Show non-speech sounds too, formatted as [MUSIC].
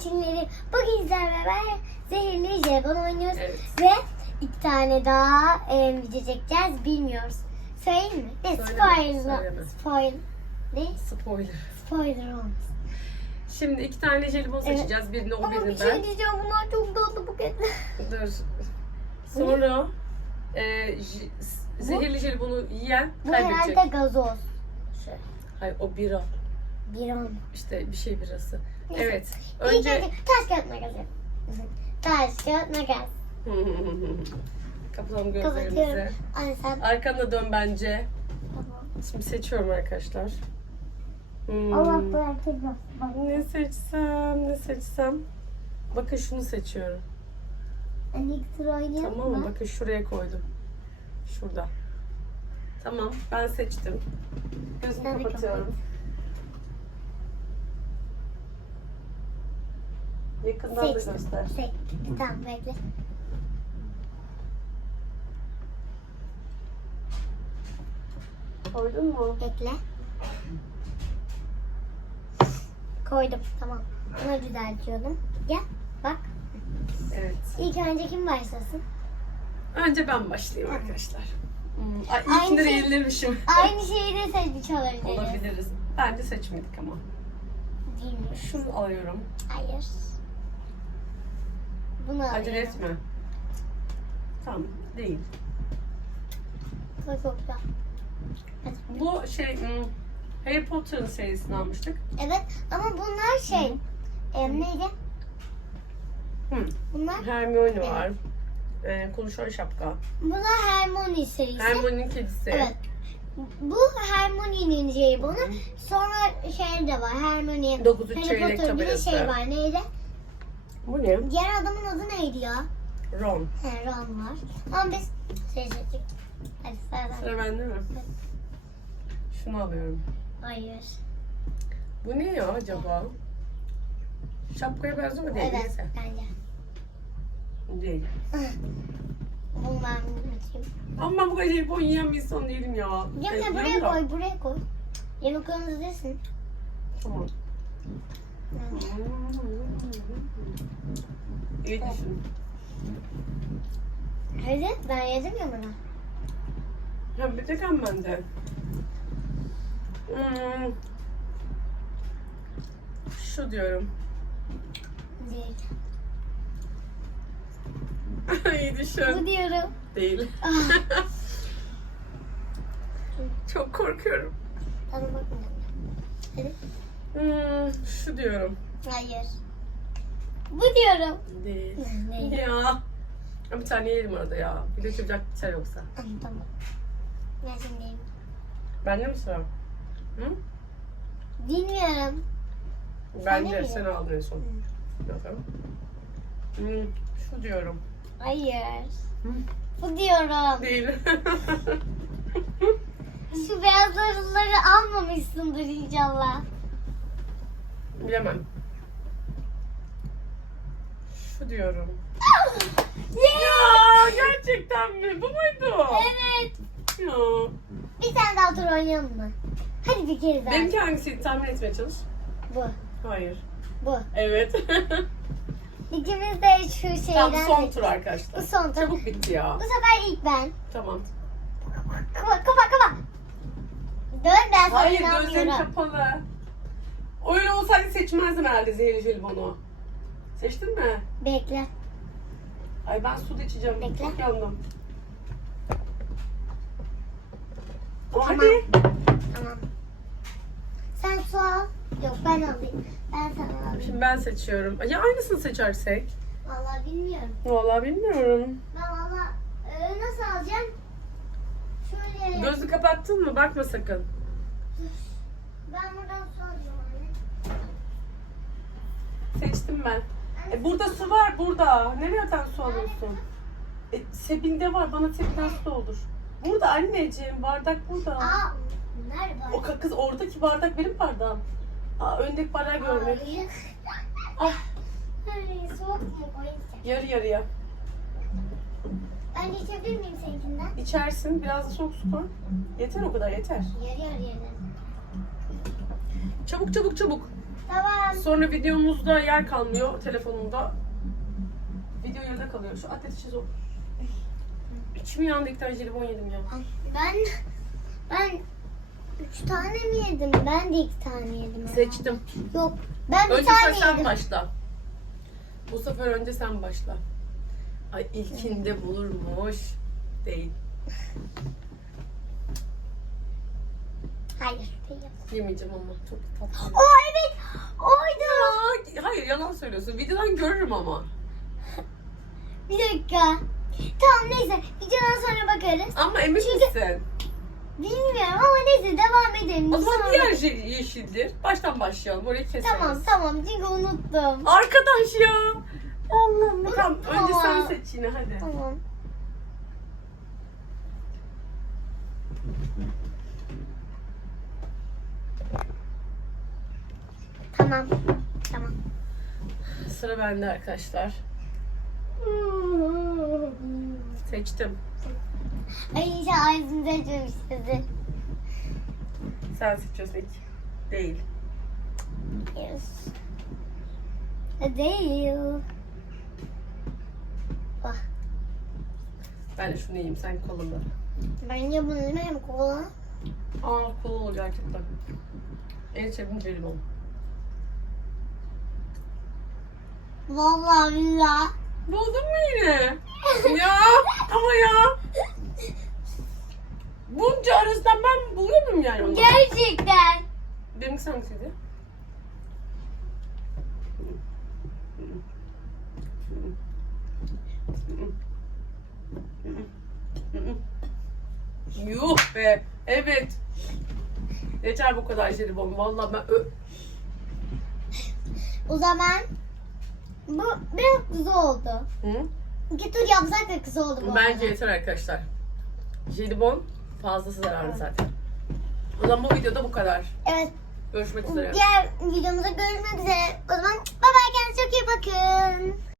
Aşinleri bugün sizlerle beraber zehirli jelibon oynuyoruz. Evet. Ve iki tane daha e, video çekeceğiz. Bilmiyoruz. Söyleyeyim mi? Söyleme, spoiler. Spoil. Ne? Spoiler. Spoiler olmuş. Şimdi iki tane jelibon Evet. seçeceğiz. Birini o Ama bir birini şey ben. diyeceğim. Bunlar çok tatlı buketler. Dur. [LAUGHS] Sonra e, zehirli jelibonu yiyen Bu kaybedecek. herhalde gazoz. Şu. Hayır o bira. Bir on. İşte bir şey birası. Evet. Önce taş kağıt makas yap. [LAUGHS] Taş kağıt makas. [LAUGHS] Kapatalım gözlerimizi. Sen. Arkana dön bence. Tamam. Şimdi seçiyorum arkadaşlar. Hmm. Allah bırakacak. Bak. Ne seçsem, ne seçsem. Bakın şunu seçiyorum. Tamam mı? Bakın şuraya koydum. Şurada. Tamam, ben seçtim. Gözümü kapatıyorum. Yakından da Seçtim. göster. Seç. Tamam bekle. Koydun mu? Bekle. Koydum. Tamam. Bunu düzeltiyorum. Gel. Bak. Evet. İlk önce kim başlasın? Önce ben başlayayım arkadaşlar. Hmm. Ay, Aynı ilkinde şey- yenilirmişim. Aynı şeyi de seçmiş olabiliriz. Olabiliriz. Bence seçmedik ama. Değil mi? Şunu alıyorum. Hayır. Bunu alıyorum. Acele etme. Tamam, değil. Kokla. Bu şey, hmm, Harry Potter'ın serisini almıştık. Evet ama bunlar şey. Em, neydi? Hı. Bunlar Hermione var. Ee, konuşan şapka. bunlar Hermione serisi. Hermione'nin kedisi. Evet. Bu Hermione'nin jelibonu. Sonra şey de var. Hermione. Dokuzun Harry çeyrek Potter bir de tabelası. şey var. Neydi? Bu ne? Diğer adamın neydi ya? Ron. He, Ron var. Ama biz seçtik. Hadi sıra Sıra bende mi? Şunu alıyorum. Hayır. Bu ne ya acaba? Şapkaya benziyor mu değil? Evet Neyse. bence. Değil. [LAUGHS] Bunu ben atayım. Ama ben bu kadar jelibon yiyen bir insan değilim ya. Ya buraya da. koy, buraya koy. Yemek önündesin. Tamam. İyi düşün. Hadi ben yedim ya bunu. Ya bir tek ben bende. Hmm. Şu diyorum. Değil. [LAUGHS] İyi Bu düşün. diyorum. Değil. Ah, [LAUGHS] Çok korkuyorum. Sana bakmayacağım. Hadi. Hmm, şu diyorum. Hayır. Bu diyorum. Değil. Neydi? Ya. Bir tane yiyelim orada ya. Bir de bir şey yoksa. Tamam. Ben yiyeyim. Bende mi sıra? Hı? Bilmiyorum. Bence mi? sen aldın en son. Bakalım. Hmm, şu diyorum. Hayır. Hı? Bu diyorum. Değil. [LAUGHS] Şu beyaz sarıları almamışsındır inşallah. Bilemem. Şu diyorum. Ya gerçekten mi? Bu muydu? Evet. Ya. Bir tane daha tur oynayalım mı? Hadi bir kere daha. Benimki hangisiydi? Tahmin etmeye çalış. Bu. Hayır. Bu. Evet. [LAUGHS] İkimiz de şu şeyden Tam son seçtik. tur arkadaşlar. Bu son tur. Çabuk bitti ya. Bu sefer ilk ben. Tamam. Kapa kapa kapa. Dön ben sana Hayır gözlerim kapalı. Öyle olsaydı seçmezdim herhalde zehirli jelibonu. Seçtin mi? Bekle. Ay ben su da içeceğim. Bekle. Çok yandım. Tamam. hadi. Tamam. Sen su al. Yok ben alayım. Ben sana alayım. Şimdi ben seçiyorum. Ya aynısını seçersek? Vallahi bilmiyorum. Vallahi bilmiyorum. Ben valla e, nasıl alacağım? Şöyle. Gözü kapattın mı? Bakma sakın. Ben buradan su. Seçtim ben. E, burada su var burada. Nereden su alıyorsun? E, sebinde var. Bana sebinden su doldur. Burada anneciğim. Bardak burada. Aa, nerede? O kız oradaki bardak benim bardağım. Aa, öndeki bardağı görmek. Ah, yarı yarıya. Ben geçebilir miyim seninkinden? İçersin. Biraz da soğuk su koy. Yeter o kadar yeter. Yarı yarı yarı. Çabuk çabuk çabuk. Tamam. Sonra videomuzda yer kalmıyor telefonumda. Video yarıda kalıyor. Şu ateş çiz o. İçim yandı ilk tane jelibon yedim ya. Ben ben üç tane mi yedim? Ben de iki tane yedim. Seçtim. Yok. Ben bir Önce tane sen yedim. başla. Bu sefer önce sen başla. Ay ilkinde bulurmuş. Değil. Hayır. Yemeyeceğim ama çok tatlı. O evet. Oydu. Aa, hayır yalan söylüyorsun. Videodan görürüm ama. Bir dakika. Tamam neyse. Videodan sonra bakarız. Ama emin Çünkü- misin? Bilmiyorum ama neyse devam edelim. O zaman Sonra- diğer şey yeşildir. Baştan başlayalım. Orayı keseriz. Tamam tamam çünkü unuttum. Arkadaş ya. Allah'ım. Unuttum Tamam önce sen ama. seç yine hadi. Tamam. Tamam. Tamam. Sıra bende arkadaşlar. Seçtim. Ay inşallah ağzınıza açmamışsınızdır. Sen seçiyorsun ilk. Değil. Yes. Değil. Ah, Ben de şunu yiyeyim. Sen kolunu. bence bunu hem kola. Aa kolu gerçekten. En sevdiğim jelibon. Vallahi billahi. Buldun mu yine? [LAUGHS] ya ama ya. Bunca arasından ben buluyor muyum yani onu? Gerçekten. Benimki hangisiydi? Yuh be. Evet. Yeter bu kadar jelibon. Vallahi ben O zaman bu biraz kızı oldu. Hı? İki tur yapsak da kızı oldu bu. Bence arada. yeter arkadaşlar. Jelibon fazlası zararlı zaten. O zaman bu videoda bu kadar. Evet. Görüşmek üzere. Diğer videomuzda görüşmek üzere. O zaman bye bye kendinize çok iyi bakın.